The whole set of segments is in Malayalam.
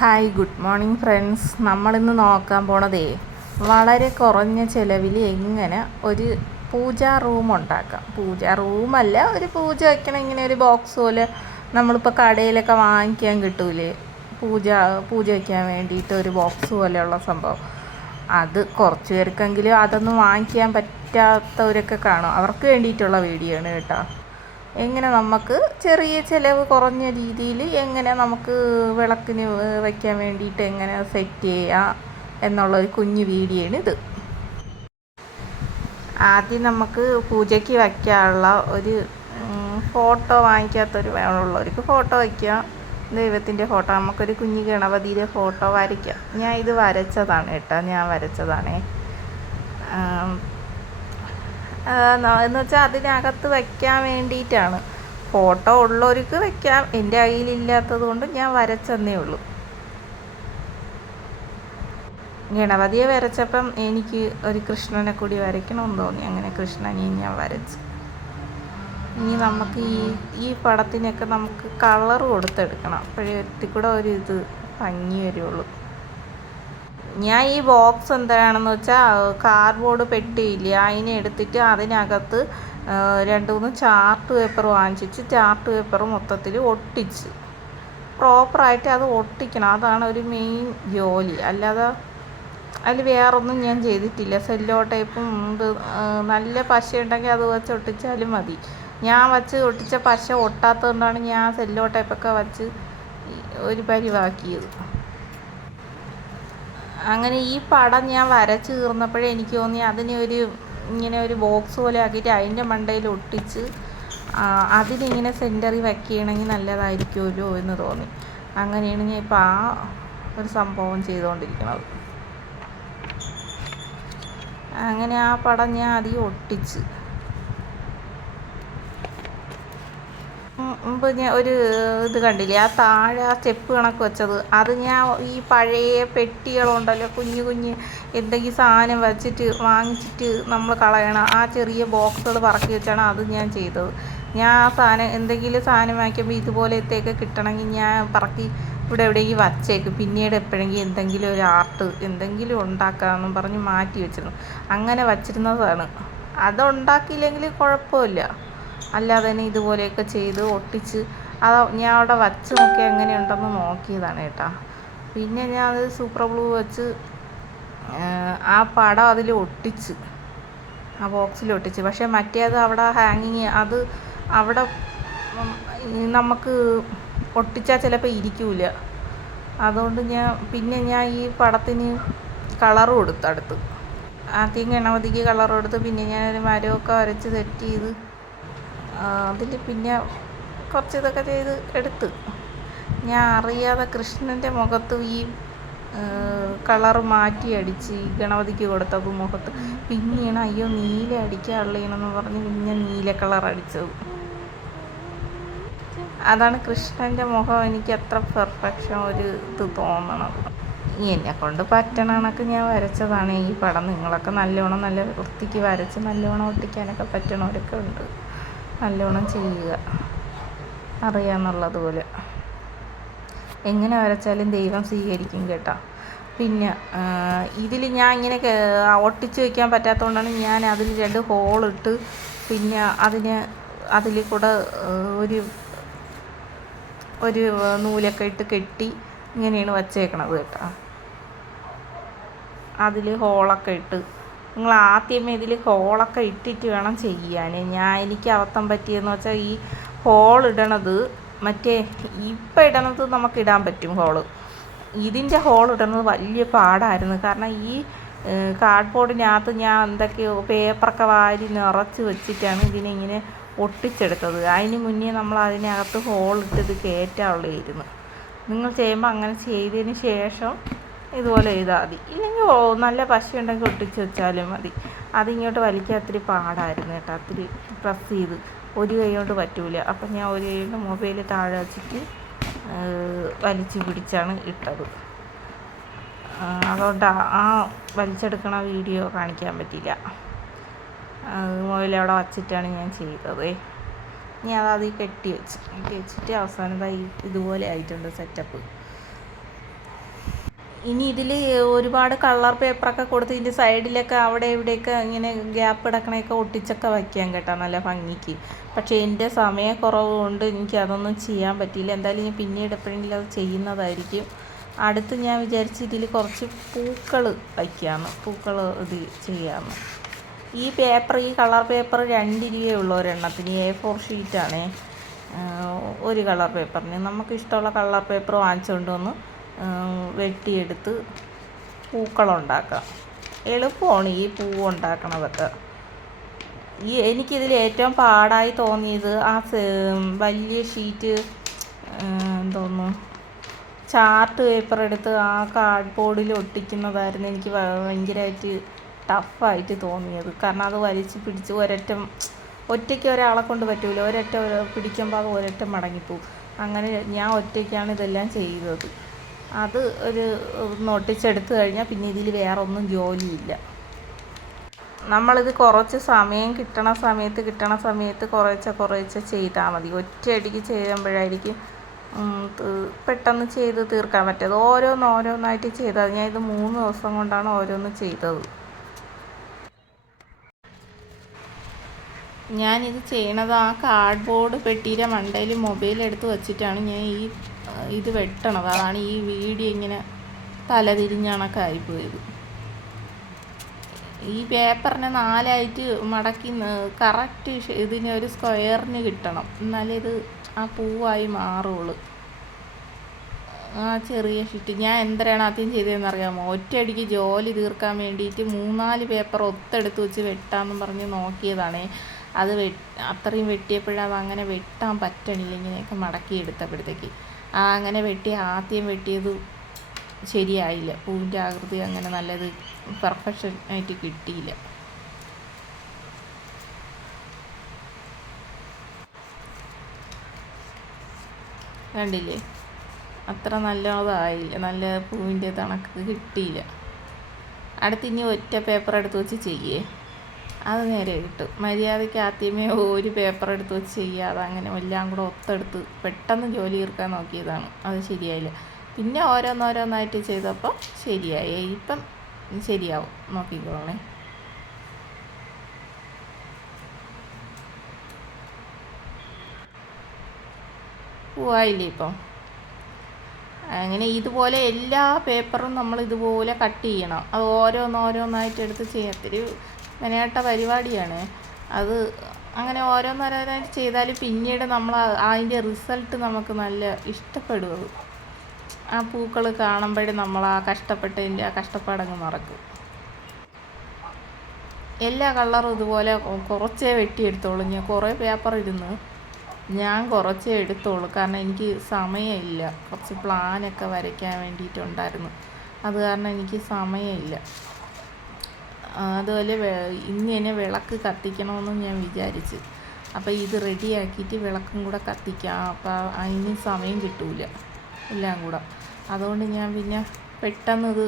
Hi, good morning friends. നമ്മളിന്ന് നോക്കാൻ പോണതേ വളരെ കുറഞ്ഞ ചിലവിൽ എങ്ങനെ ഒരു പൂജാ റൂം ഉണ്ടാക്കാം. പൂജാ റൂമല്ല, ഒരു പൂജ വയ്ക്കണം. ഇങ്ങനെ ഒരു ബോക്സ് പോലെ നമ്മളിപ്പോൾ കടയിലൊക്കെ വാങ്ങിക്കാൻ കിട്ടൂലേ, പൂജ വയ്ക്കാൻ വേണ്ടിയിട്ട് ഒരു ബോക്സ് പോലെയുള്ള സംഭവം. അത് കുറച്ച് പേർക്കെങ്കിലും അതൊന്നും വാങ്ങിക്കാൻ പറ്റാത്തവരൊക്കെ കാണും. അവർക്ക് വേണ്ടിയിട്ടുള്ള വീഡിയോ ആണ് കേട്ടോ. എങ്ങനെ നമുക്ക് ചെറിയ ചിലവ് കുറഞ്ഞ രീതിയിൽ എങ്ങനെ നമുക്ക് വിളക്കിന് വയ്ക്കാൻ വേണ്ടിയിട്ട് എങ്ങനെ സെറ്റ് ചെയ്യാം എന്നുള്ളൊരു കുഞ്ഞു വീഡിയോ ആണ് ഇത്. ആദ്യം നമുക്ക് പൂജയ്ക്ക് വയ്ക്കാനുള്ള ഒരു ഫോട്ടോ വാങ്ങിക്കാത്തൊരു വേണമുള്ളവർക്ക് ഫോട്ടോ വയ്ക്കുക. ദൈവത്തിൻ്റെ ഫോട്ടോ, നമുക്കൊരു കുഞ്ഞു ഗണപതിയുടെ ഫോട്ടോ വരയ്ക്കാം. ഞാൻ ഇത് വരച്ചതാണ് കേട്ടോ, ഞാൻ വരച്ചതാണേ. എന്ന് വെച്ചാൽ അതിനകത്ത് വയ്ക്കാൻ വേണ്ടിയിട്ടാണ്. ഫോട്ടോ ഉള്ളവർക്ക് വയ്ക്കാം, എൻ്റെ കയ്യിലില്ലാത്തത് കൊണ്ട് ഞാൻ വരച്ചെന്നേ ഉള്ളൂ. ഗണപതിയെ വരച്ചപ്പം എനിക്ക് ഒരു കൃഷ്ണനെ കൂടി വരയ്ക്കണമെന്ന് തോന്നി. അങ്ങനെ കൃഷ്ണനെയും ഞാൻ വരച്ചു. ഇനി നമുക്ക് ഈ പടത്തിനൊക്കെ നമുക്ക് കളർ കൊടുത്തെടുക്കണം, അപ്പോഴേ കൂടെ ഒരു ഇത് ഭംഗി വരുള്ളൂ. ഞാൻ ഈ ബോക്സ് എന്താണെന്ന് വെച്ചാൽ കാർഡ്ബോർഡ് പെട്ടിയില്ല, അതിനെ എടുത്തിട്ട് അതിനകത്ത് 2-3 ചാർട്ട് പേപ്പർ വാങ്ങിച്ചിട്ട് ചാർട്ട് പേപ്പർ മൊത്തത്തിൽ ഒട്ടിച്ച് പ്രോപ്പറായിട്ട് അത് ഒട്ടിക്കണം. അതാണ് ഒരു മെയിൻ ജോലി. അല്ലാതെ അതിൽ വേറൊന്നും ഞാൻ ചെയ്തിട്ടില്ല. സെല്ലോ ടേപ്പും ഉണ്ട്, നല്ല പശ ഉണ്ടെങ്കിൽ അത് വെച്ച് ഒട്ടിച്ചാലും മതി. ഞാൻ വച്ച് ഒട്ടിച്ച പശ ഒട്ടാത്തത് കൊണ്ടാണ് ഞാൻ സെല്ലോ ടേപ്പൊക്കെ വച്ച് ഒരു പരിവാക്കിയത്. അങ്ങനെ ഈ പടം ഞാൻ വരച്ച് തീർന്നപ്പോഴേ എനിക്ക് തോന്നി അതിനെ ഇങ്ങനെ ഒരു ബോക്സ് പോലെ ആക്കിയിട്ട് അതിൻ്റെ മണ്ടയിൽ ഒട്ടിച്ച് അതിനിങ്ങനെ സെൻറ്ററിൽ വയ്ക്കുകയാണെങ്കിൽ നല്ലതായിരിക്കുമല്ലോ എന്ന് തോന്നി. അങ്ങനെയാണ് ഞാൻ ഇപ്പോൾ ആ ഒരു സംഭവം ചെയ്തുകൊണ്ടിരിക്കുന്നത്. അങ്ങനെ ആ പടം ഞാൻ അതിൽ ഒട്ടിച്ച് മുമ്പ് ഞാൻ ഒരു ഇത് കണ്ടില്ലേ, ആ താഴെ ആ സ്റ്റെപ്പ് കണക്ക് വെച്ചത്, അത് ഞാൻ ഈ പഴയ പെട്ടികളുണ്ടല്ലോ, കുഞ്ഞു എന്തെങ്കിലും സാധനം വാങ്ങിച്ചിട്ട് നമ്മൾ കളയണം, ആ ചെറിയ ബോക്സുകൾ പറക്കി വെച്ചാണ് അത് ഞാൻ ചെയ്തത്. ഞാൻ ആ എന്തെങ്കിലും സാധനം വാങ്ങിക്കുമ്പോൾ ഇതുപോലത്തെയൊക്കെ കിട്ടണമെങ്കിൽ ഞാൻ പറക്കി ഇവിടെ എവിടെയെങ്കിലും വച്ചേക്കും. പിന്നീട് എപ്പോഴെങ്കിലും എന്തെങ്കിലും ഒരു ആർട്ട് എന്തെങ്കിലും ഉണ്ടാക്കാമെന്നും പറഞ്ഞ് മാറ്റി വെച്ചിരുന്നു. അങ്ങനെ വച്ചിരുന്നതാണ്. അതുണ്ടാക്കിയില്ലെങ്കിൽ കുഴപ്പമില്ല. അല്ലാതെ തന്നെ ഇതുപോലെയൊക്കെ ചെയ്ത് ഒട്ടിച്ച് അത് ഞാൻ അവിടെ വച്ച് നോക്കി എങ്ങനെയുണ്ടെന്ന് നോക്കിയതാണ് കേട്ടോ. പിന്നെ ഞാൻ അത് സൂപ്പർ ഗ്ലൂ വെച്ച് ആ പടം അതിൽ ഒട്ടിച്ച് ആ ബോക്സിൽ ഒട്ടിച്ച്. പക്ഷേ മറ്റേത് അവിടെ ഹാങ്ങിങ്, അത് അവിടെ നമുക്ക് ഒട്ടിച്ചാൽ ചിലപ്പോൾ ഇരിക്കില്ല. അതുകൊണ്ട് ഞാൻ ഈ പടത്തിന് കളർ കൊടുത്തു. അടുത്ത് ആദ്യം ഗണപതിക്ക് കളർ കൊടുത്ത്, പിന്നെ ഞാനൊരു മരമൊക്കെ വരച്ച് സെറ്റ് ചെയ്ത് അതിൽ പിന്നെ കുറച്ച് ഇതൊക്കെ ചെയ്ത് എടുത്ത്. ഞാൻ അറിയാതെ കൃഷ്ണൻ്റെ മുഖത്ത് ഈ കളർ മാറ്റി അടിച്ച് ഈ ഗണപതിക്ക് കൊടുത്തപ്പോൾ മുഖത്ത് പിന്നെയാണ് അയ്യോ നീല അടിക്കാനുള്ളതെന്ന് പറഞ്ഞ് പിന്നെ നീല കളർ അടിച്ചത്. അതാണ് കൃഷ്ണൻ്റെ മുഖം എനിക്ക് അത്ര പെർഫെക്ഷൻ ഒരു ഇത് തോന്നണത്. എന്നെക്കൊണ്ട് പറ്റണ കണക്ക് ഞാൻ വരച്ചതാണ് ഈ പടം. നിങ്ങളൊക്കെ നല്ലോണം നല്ല വൃത്തിക്ക് വരച്ച് നല്ലോണം ഒട്ടിക്കാനൊക്കെ പറ്റണവരൊക്കെ ഉണ്ട്. നല്ലോണം ചെയ്യുക, അറിയാമെന്നുള്ളതുപോലെ. എങ്ങനെ വരച്ചാലും ദൈവം സ്വീകരിക്കും കേട്ടോ. പിന്നെ ഇതിൽ ഞാൻ ഇങ്ങനെ ഒട്ടിച്ച് വയ്ക്കാൻ പറ്റാത്തതുകൊണ്ടാണ് ഞാൻ അതിൽ 2 ഹോളിട്ട് പിന്നെ അതിൽ കൂടെ ഒരു നൂലൊക്കെ ഇട്ട് കെട്ടി ഇങ്ങനെയാണ് വച്ചേക്കണത് കേട്ടോ. അതിൽ ഹോളൊക്കെ ഇട്ട് നിങ്ങൾ ആദ്യമേ ഇതിൽ ഹോളൊക്കെ ഇട്ടിട്ട് വേണം ചെയ്യാൻ. എനിക്ക് അബദ്ധം പറ്റിയെന്ന് വെച്ചാൽ ഈ ഹോൾ ഇടണത് മറ്റേ ഇപ്പം ഇടണത് നമുക്ക് ഇടാൻ പറ്റും ഹോള്. ഇതിൻ്റെ ഹോൾ ഇടുന്നത് വലിയ പാടായിരുന്നു. കാരണം ഈ കാർഡ്ബോർഡിനകത്ത് ഞാൻ എന്തൊക്കെയോ പേപ്പറൊക്കെ വാരി നിറച്ച് വെച്ചിട്ടാണ് ഇതിനെ ഒട്ടിച്ചെടുത്തത്. അതിന് മുന്നേ നമ്മൾ അതിനകത്ത് ഹോളിട്ട് ഇത് കയറ്റാനുള്ളതായിരുന്നു. നിങ്ങൾ ചെയ്യുമ്പോൾ അങ്ങനെ ചെയ്തതിന് ശേഷം ഇതുപോലെ ചെയ്താൽ മതി. ഇല്ലെങ്കിൽ നല്ല പശയുണ്ടെങ്കിൽ ഒട്ടിച്ച് വെച്ചാലും മതി. അതിങ്ങോട്ട് വലിക്കാൻ ഒത്തിരി പാടായിരുന്നു കേട്ടോ. ഒത്തിരി പ്രസ് ചെയ്ത് ഒരു കൈ കൊണ്ട് പറ്റൂല. അപ്പം ഞാൻ ഒരു കൈ കൊണ്ട് മൊബൈൽ താഴെ വെച്ചിട്ട് വലിച്ച് പിടിച്ചാണ് ഇട്ടത്. അതുകൊണ്ട് ആ വലിച്ചെടുക്കണ വീഡിയോ കാണിക്കാൻ പറ്റില്ല. മൊബൈൽ അവിടെ വച്ചിട്ടാണ് ഞാൻ ചെയ്തത്. ഇനി അതതിൽ കെട്ടി വെച്ചിട്ട് അവസാനം ഇതുപോലെ ആയിട്ടുണ്ട് സെറ്റപ്പ്. ഇനി ഇതിൽ ഒരുപാട് കളർ പേപ്പറൊക്കെ കൊടുത്ത് ഇതിൻ്റെ സൈഡിലൊക്കെ അവിടെ ഇവിടെയൊക്കെ ഇങ്ങനെ ഗ്യാപ്പ് കിടക്കണയൊക്കെ ഒട്ടിച്ചൊക്കെ വയ്ക്കാം കേട്ടോ, നല്ല ഭംഗിക്ക്. പക്ഷേ എൻ്റെ സമയക്കുറവ് കൊണ്ട് എനിക്ക് അതൊന്നും ചെയ്യാൻ പറ്റിയില്ല. എന്തായാലും ഞാൻ പിന്നീട് എപ്പോഴെങ്കിലും അത് ചെയ്യുന്നതായിരിക്കും. അടുത്ത് ഞാൻ വിചാരിച്ച് ഇതിൽ കുറച്ച് പൂക്കൾ വയ്ക്കാമെന്ന്, പൂക്കൾ ഇത് ചെയ്യാമെന്ന്. ഈ പേപ്പർ, ഈ കളർ പേപ്പർ 2 രൂപയേ ഉള്ളൂ ഒരെണ്ണത്തിന്. A4 ഷീറ്റാണേ ഒരു കളർ പേപ്പറിന്. നമുക്ക് ഇഷ്ടമുള്ള കളർ പേപ്പർ വാങ്ങിച്ചുകൊണ്ട് വന്ന് വെട്ടിയെടുത്ത് പൂക്കളുണ്ടാക്കാം. എളുപ്പമാണ് ഈ പൂവ് ഉണ്ടാക്കണതൊക്കെ. എനിക്കിതിൽ ഏറ്റവും പാടായി തോന്നിയത് ആ വലിയ ഷീറ്റ് എന്തോന്നു ചാർട്ട് പേപ്പർ എടുത്ത് ആ കാർഡ്ബോർഡിൽ ഒട്ടിക്കുന്നതായിരുന്നു എനിക്ക് ഭയങ്കരമായിട്ട് ടഫായിട്ട് തോന്നിയത്. കാരണം അത് വലിച്ച് പിടിച്ച് ഒറ്റയ്ക്ക് ഒരാളെ കൊണ്ട് പറ്റൂല. ഒരൊറ്റ പിടിക്കുമ്പോൾ അത് ഒരൊറ്റ മടങ്ങിപ്പോവും. അങ്ങനെ ഞാൻ ഒറ്റയ്ക്കാണ് ഇതെല്ലാം ചെയ്തത്. അത് ഒട്ടിച്ചെടുത്ത് കഴിഞ്ഞാൽ പിന്നെ ഇതിൽ വേറെ ഒന്നും ജോലിയില്ല. നമ്മളിത് കുറച്ച് സമയം കിട്ടണ സമയത്ത് കുറേശ്ശെ ചെയ്താൽ മതി. ഒറ്റയടിക്ക് ചെയ്യുമ്പോഴായിരിക്കും പെട്ടെന്ന് ചെയ്ത് തീർക്കാൻ പറ്റിയത്. ഓരോന്നായിട്ട് ചെയ്താൽ ഞാൻ ഇത് 3 ദിവസം കൊണ്ടാണ് ഓരോന്ന് ചെയ്തത്. ഞാനിത് ചെയ്യണത് ആ കാർഡ്ബോർഡ് പെട്ടിയുടെ മണ്ടയിൽ മൊബൈൽ എടുത്ത് വച്ചിട്ടാണ് ഞാൻ ഇത് വെട്ടണത്. അതാണ് ഈ വീഡിയോ ഇങ്ങനെ തലതിരിഞ്ഞണക്കായിപ്പോയത്. ഈ പേപ്പറിനെ 4ആയിട്ട് മടക്കി കറക്റ്റ് ഇതിന് ഒരു സ്ക്വയറിന് കിട്ടണം, എന്നാലേ ഇത് ആ പൂവായി മാറുള്ളൂ. ആ ചെറിയ ഷീറ്റ് ഞാൻ എന്തരാണ് ആദ്യം ചെയ്തതെന്ന് അറിയാമോ? ഒറ്റയടിക്ക് ജോലി തീർക്കാൻ വേണ്ടിയിട്ട് 3-4 പേപ്പർ ഒത്തെടുത്ത് വെച്ച് വെട്ടാമെന്ന് പറഞ്ഞ് നോക്കിയതാണേ. അത് അത്രയും വെട്ടിയപ്പോഴത് അങ്ങനെ വെട്ടാൻ പറ്റണില്ല. ഇങ്ങനെയൊക്കെ മടക്കി എടുത്തപ്പോഴത്തേക്ക് അങ്ങനെ ആദ്യം വെട്ടിയത് ശരിയായില്ല. പൂവിൻ്റെ ആകൃതി അങ്ങനെ നല്ലത് പെർഫെക്ഷൻ ആയിട്ട് കിട്ടിയില്ല. കണ്ടില്ലേ, അത്ര നല്ലതായില്ല, നല്ല പൂവിൻ്റെ കണക്ക് കിട്ടിയില്ല. അടുത്ത് ഇനി ഒറ്റ പേപ്പർ എടുത്ത് വെച്ച് ചെയ്യേ, അത് നേരെ കിട്ടും. മര്യാദയ്ക്ക് ആദ്യമേ ഒരു പേപ്പർ എടുത്ത് വെച്ച് ചെയ്യാതെ അങ്ങനെ എല്ലാം കൂടെ ഒത്തെടുത്ത് പെട്ടെന്ന് ജോലി തീർക്കാൻ നോക്കിയതാണ്, അത് ശരിയായില്ല. പിന്നെ ഓരോന്നായിട്ട് ചെയ്തപ്പോൾ ശരിയായി. ഇപ്പം ശരിയാവും, നോക്കിക്കോളേ. പൂവായില്ലേ ഇപ്പം? അങ്ങനെ ഇതുപോലെ എല്ലാ പേപ്പറും നമ്മൾ ഇതുപോലെ കട്ട് ചെയ്യണം. അത് ഓരോന്നായിട്ട് എടുത്ത് ചെയ്യത്തിരി മെനയാട്ട പരിപാടിയാണ് അത്. അങ്ങനെ ഓരോന്നായിട്ട് ചെയ്താൽ പിന്നീട് നമ്മൾ അതിൻ്റെ റിസൾട്ട് നമുക്ക് നല്ല ഇഷ്ടപ്പെടും. ആ പൂക്കൾ കാണുമ്പോഴേ നമ്മൾ ആ കഷ്ടപ്പാടങ്ങ് മറക്കും. എല്ലാ കളറും ഇതുപോലെ കുറച്ചേ വെട്ടിയെടുത്തോളൂ. ഞാൻ കുറേ പേപ്പർ ഞാൻ കുറച്ചേ എടുത്തോളൂ, കാരണം എനിക്ക് സമയമില്ല. കുറച്ച് പ്ലാനൊക്കെ വരയ്ക്കാൻ വേണ്ടിയിട്ടുണ്ടായിരുന്നു, അത് കാരണം എനിക്ക് സമയമില്ല. അതുപോലെ ഇന്ന് തന്നെ വിളക്ക് കത്തിക്കണമെന്ന് ഞാൻ വിചാരിച്ച്. അപ്പോൾ ഇത് റെഡിയാക്കിയിട്ട് വിളക്കും കൂടെ കത്തിക്കാം. അപ്പോൾ അതിന് സമയം കിട്ടൂല എല്ലാം കൂടെ. അതുകൊണ്ട് ഞാൻ പിന്നെ പെട്ടെന്നത്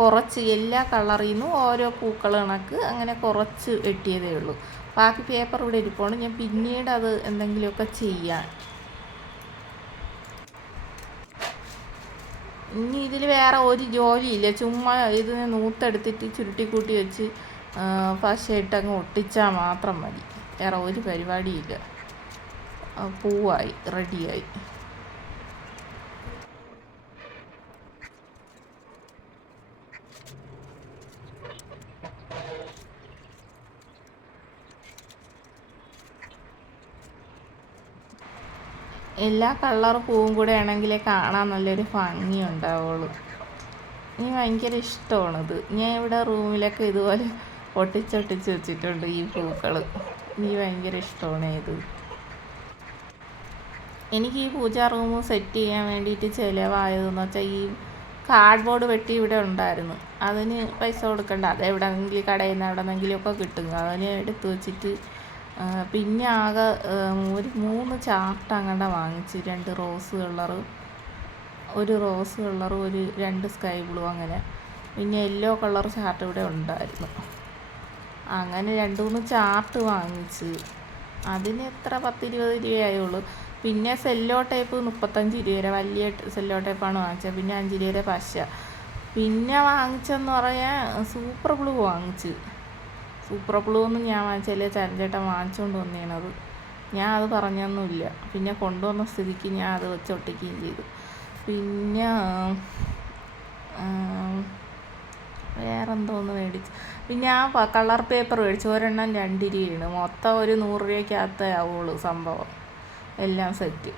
കുറച്ച് എല്ലാ കളറിൽ നിന്നും ഓരോ പൂക്കൾ കണക്ക് അങ്ങനെ കുറച്ച് വെട്ടിയതേ ഉള്ളൂ. ബാക്കി പേപ്പർ ഇവിടെ ഇരിപ്പുണ്ട്, ഞാൻ പിന്നീട് അത് എന്തെങ്കിലുമൊക്കെ ചെയ്യാൻ. ഇനി ഇതിൽ വേറെ ഒരു ജോലിയില്ല, ചുമ്മാ ഇതിനെ നൂത്തെടുത്തിട്ട് ചുരുട്ടിക്കൂട്ടി വെച്ച് പശയിട്ടങ്ങ് ഒട്ടിച്ചാൽ മാത്രം മതി. വേറെ ഒരു പരിപാടിയില്ല. പൂവായി, റെഡിയായി. എല്ലാ കളർ പൂവും കൂടെ ആണെങ്കിലേ കാണാൻ നല്ലൊരു ഭംഗി ഉണ്ടാവുള്ളൂ. എനിക്ക് ഭയങ്കര ഇഷ്ടമാണിത്. ഞാൻ ഇവിടെ റൂമിലൊക്കെ ഇതുപോലെ ഒട്ടിച്ചൊട്ടിച്ച് വെച്ചിട്ടുണ്ട് ഈ പൂക്കൾ. എനിക്ക് ഭയങ്കര ഇഷ്ടമാണ് ഇത്. എനിക്ക് ഈ പൂജാ റൂം സെറ്റ് ചെയ്യാൻ വേണ്ടിയിട്ട് ചിലവായതെന്ന് വെച്ചാൽ ഈ കാർഡ്ബോർഡ് വെട്ടി ഇവിടെ ഉണ്ടായിരുന്നു. അതിന് പൈസ കൊടുക്കണ്ട, അത് എവിടെയെങ്കിലും കടയിൽ നിന്ന് എവിടെന്നെങ്കിലുമൊക്കെ കിട്ടും. അതിന് എടുത്ത് വെച്ചിട്ട് പിന്നെ ആകെ ഒരു 3 ചാർട്ട് അങ്ങോട്ട് വാങ്ങിച്ച്. 2 റോസ് കളറ്, ഒരു റോസ് കളറ്, ഒരു 2 സ്കൈ ബ്ലൂ, അങ്ങനെ പിന്നെ യെല്ലോ കളർ ചാർട്ട് ഇവിടെ ഉണ്ടായിരുന്നു. അങ്ങനെ 2-3 ചാർട്ട് വാങ്ങിച്ച്. അതിന് എത്ര 10-20 രൂപയായുള്ളൂ. പിന്നെ സെല്ലോ ടേപ്പ് 35 രൂപ, വലിയ സെല്ലോ ടേപ്പാണ് വാങ്ങിച്ചത്. പിന്നെ 5 രൂപ പശ. പിന്നെ വാങ്ങിച്ചെന്ന് പറയാൻ സൂപ്പർ ഗ്ലൂ വാങ്ങിച്ച്. സൂപ്പർ ഗ്ലൂ ഒന്നും ഞാൻ വാങ്ങിച്ചാലേ ചരഞ്ചേട്ടൻ വാങ്ങിച്ചുകൊണ്ട് വന്നേണത്. ഞാൻ അത് പറഞ്ഞൊന്നുമില്ല. പിന്നെ കൊണ്ടുവന്ന സ്ഥിതിക്ക് ഞാൻ അത് വെച്ച് ഒട്ടിക്കുകയും ചെയ്തു. പിന്നെ വേറെന്തോന്ന് മേടിച്ചു. പിന്നെ ആ കളർ പേപ്പർ മേടിച്ചു. ഒരെണ്ണം 2 രൂപയാണ്. മൊത്തം ഒരു 100 രൂപയ്ക്കകത്തേ ആവുള്ളൂ സംഭവം. എല്ലാം സെറ്റ്.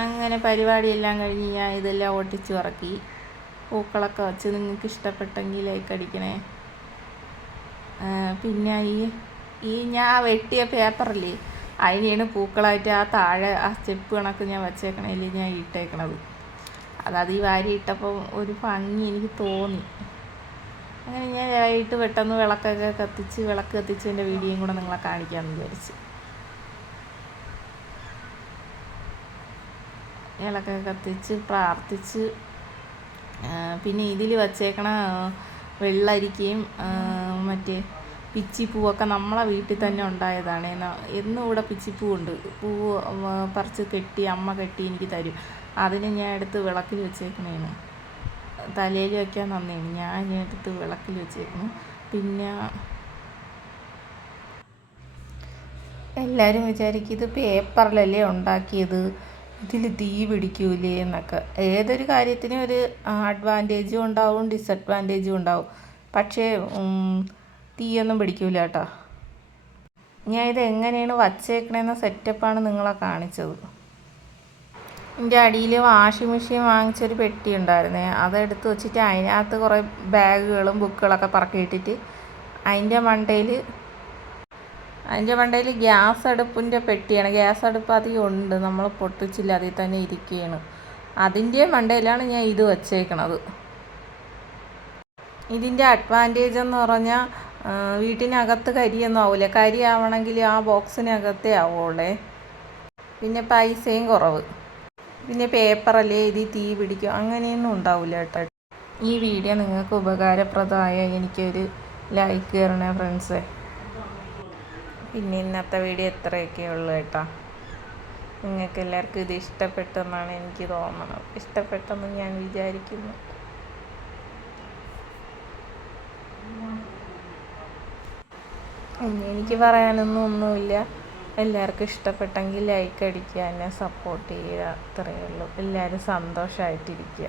അങ്ങനെ പരിപാടിയെല്ലാം കഴിഞ്ഞ് ഞാൻ ഇതെല്ലാം ഒട്ടിച്ച് ഇറക്കി. പൂക്കളൊക്കെ വെച്ച്. നിങ്ങൾക്ക് ഇഷ്ടപ്പെട്ടെങ്കിൽ ലൈക്ക് അടിക്കണേ. പിന്നെ ഈ ഞാൻ വെട്ടിയ പേപ്പറില്ലേ, അതിനെയാണ് പൂക്കളായിട്ട് ആ താഴെ ആ സ്റ്റെപ്പ് കണക്ക് ഞാൻ വച്ചേക്കണതിൽ ഞാൻ ഇട്ടേക്കണത്. അത് ഈ വാരി ഇട്ടപ്പോൾ ഒരു ഭംഗി എനിക്ക് തോന്നി. അങ്ങനെ ഞാൻ ആയിട്ട് പെട്ടെന്ന് വിളക്ക് കത്തിച്ചതിൻ്റെ വീഡിയോയും കൂടെ നിങ്ങളെ കാണിക്കാമെന്ന് വിചാരിച്ച്. വിളക്കൊക്കെ കത്തിച്ച് പ്രാർത്ഥിച്ച്. പിന്നെ ഇതിൽ വച്ചേക്കണ വെള്ളരിക്കയും മറ്റേ പിച്ചിപ്പൂവൊക്കെ നമ്മളെ വീട്ടിൽ തന്നെ ഉണ്ടായതാണ്. എന്നും ഇവിടെ പിച്ചിപ്പൂവുണ്ട്. പൂവ് പറിച്ച് കെട്ടി അമ്മ കെട്ടി എനിക്ക് തരും. അതിന് ഞാൻ എടുത്ത് വിളക്കിൽ വെച്ചേക്കണേന്. തലയിൽ വയ്ക്കാൻ തന്നേന്. ഞാൻ എടുത്ത് വിളക്കിൽ വെച്ചേക്കണം. പിന്നെ എല്ലാവരും വിചാരിക്കും ഇത് പേപ്പറിലല്ലേ ഉണ്ടാക്കിയത്, ഇതിൽ തീ പിടിക്കൂലേ എന്നൊക്കെ. ഏതൊരു കാര്യത്തിനും ഒരു അഡ്വാൻറ്റേജും ഉണ്ടാവും ഡിസഡ്വാൻറ്റേജും ഉണ്ടാവും. പക്ഷേ തീയൊന്നും പിടിക്കൂല കേട്ടോ. ഞാൻ ഇത് എങ്ങനെയാണ് വച്ചേക്കണേന്ന സെറ്റപ്പാണ് നിങ്ങളെ കാണിച്ചത്. എൻ്റെ അടിയിൽ വാഷിംഗ് മെഷീൻ വാങ്ങിച്ചൊരു പെട്ടി ഉണ്ടായിരുന്നേ. അതെടുത്ത് വെച്ചിട്ട് അതിനകത്ത് കുറേ ബാഗുകളും ബുക്കുകളൊക്കെ പറക്കിയിട്ടിട്ട് അതിൻ്റെ മണ്ടയിൽ ഗ്യാസ് അടുപ്പിൻ്റെ പെട്ടിയാണ്. ഗ്യാസ് അടുപ്പ് അധികം ഉണ്ട്, നമ്മൾ പൊട്ടിച്ചില്ല, അതിൽ തന്നെ ഇരിക്കുകയാണ്. അതിൻ്റെ മണ്ടയിലാണ് ഞാൻ ഇത് വച്ചേക്കണത്. ഇതിൻ്റെ അഡ്വാൻറ്റേജ് എന്ന് പറഞ്ഞാൽ വീട്ടിനകത്ത് കരിയൊന്നും ആവില്ല. കരി ആവണമെങ്കിൽ ആ ബോക്സിനകത്തേ ആവുള്ളേ. പിന്നെ പൈസയും കുറവ്. പിന്നെ പേപ്പറല്ലേ ഇതിൽ തീ പിടിക്കും അങ്ങനെയൊന്നും ഉണ്ടാവില്ല കേട്ടോ. ഈ വീഡിയോ നിങ്ങൾക്ക് ഉപകാരപ്രദമായ എനിക്കൊരു ലൈക്ക് തരണേ ഫ്രണ്ട്സേ. പിന്നെ ഇന്നത്തെ വീഡിയോ ഇത്രയൊക്കെ ഉള്ളൂ കേട്ടോ. നിങ്ങൾക്ക് എല്ലാവർക്കും ഇത് ഇഷ്ടപ്പെട്ടെന്നാണ് എനിക്ക് തോന്നുന്നത്. ഇഷ്ടപ്പെട്ടെന്ന് ഞാൻ വിചാരിക്കുന്നു. എനിക്ക് പറയാനൊന്നുമില്ല. എല്ലാവർക്കും ഇഷ്ടപ്പെട്ടെങ്കിൽ ലൈക്ക് അടിക്കുക, എന്നെ സപ്പോർട്ട് ചെയ്യുക. അത്രയേ ഉള്ളൂ. എല്ലാവരും സന്തോഷമായിട്ടിരിക്കുക.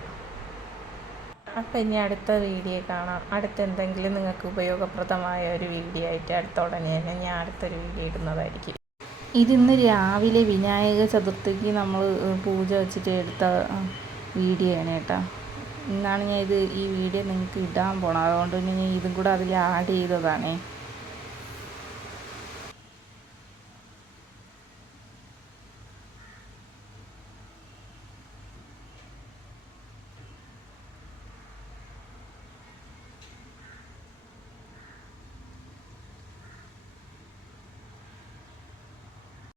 അപ്പം ഇനി അടുത്ത വീഡിയോ കാണാം. അടുത്ത എന്തെങ്കിലും നിങ്ങൾക്ക് ഉപയോഗപ്രദമായ ഒരു വീഡിയോ ആയിട്ട് അടുത്ത ഉടനെ തന്നെ ഞാൻ അടുത്തൊരു വീഡിയോ ഇടുന്നതായിരിക്കും. ഇതിന്ന് രാവിലെ വിനായക ചതുർത്ഥിക്ക് നമ്മൾ പൂജ വെച്ചിട്ട് എടുത്ത വീഡിയോ ആണ് കേട്ടോ. ഇന്നാണ് ഞാൻ ഈ വീഡിയോ നിങ്ങൾക്ക് ഇടാൻ പോകണം. അതുകൊണ്ട് തന്നെ ഞാൻ ഇതും കൂടെ അതിൽ ആഡ് ചെയ്തതാണേ.